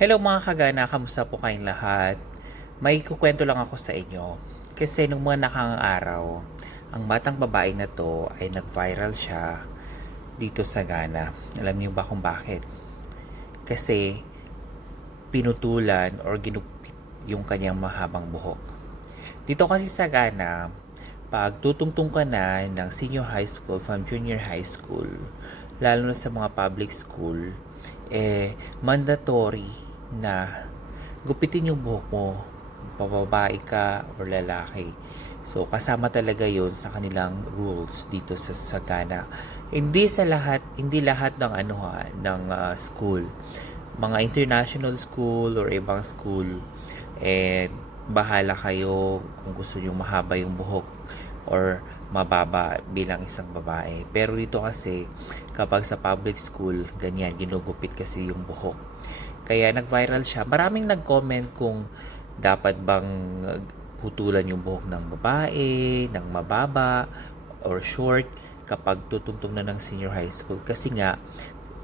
Hello mga kagana, kamusta po kayong lahat? May kukwento lang ako sa inyo. Kasi nung mga nakang araw, ang batang babae na to ay nag-viral siya dito sa Ghana. Alam niyo ba kung bakit? Kasi pinutulan or ginupit yung kanyang mahabang buhok. Dito kasi sa Ghana, pag tutungtong ka na ng senior high school from junior high school, lalo na sa mga public school, eh, mandatory na gupitin yung buhok mo, pababae ka or lalaki. So, kasama talaga yon sa kanilang rules dito sa Sagana. Hindi sa lahat, hindi lahat ng ano ha, ng ah, school. Mga international school or ibang school, eh, bahala kayo kung gusto nyo mahaba yung buhok or mababa bilang isang babae. Pero dito kasi, kapag sa public school, ganyan, ginugupit kasi yung buhok. Kaya nag-viral siya. Maraming nag-comment kung dapat bang uh, putulan yung buhok ng babae, ng mababa, or short kapag tutungtong na ng senior high school. Kasi nga,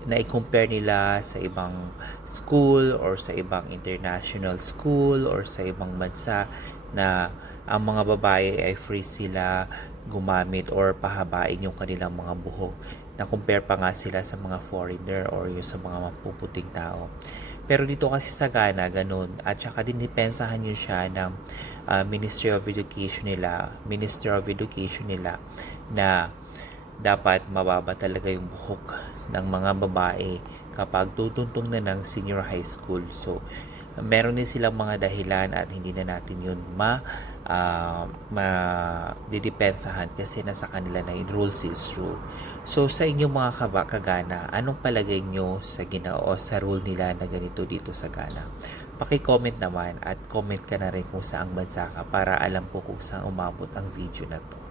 na-compare nila sa ibang school or sa ibang international school or sa ibang bansa na ang mga babae ay free sila gumamit or pahabain yung kanilang mga buhok na compare pa nga sila sa mga foreigner or yung sa mga mapuputing tao. Pero dito kasi sa Ghana, ganun. At saka dinipensahan yun siya ng ah, Ministry of Education nila, Ministry of Education nila na dapat mababa talaga yung buhok ng mga babae kapag tutuntong na ng senior high school. So, meron din silang mga dahilan at hindi na natin yun ma uh, ma didepensahan kasi nasa kanila na yung rules is rule. So sa inyong mga kaba kagana, anong palagay nyo sa ginao sa rule nila na ganito dito sa Ghana? Paki-comment naman at comment ka na rin kung saang bansa ka para alam ko kung saan umabot ang video na to.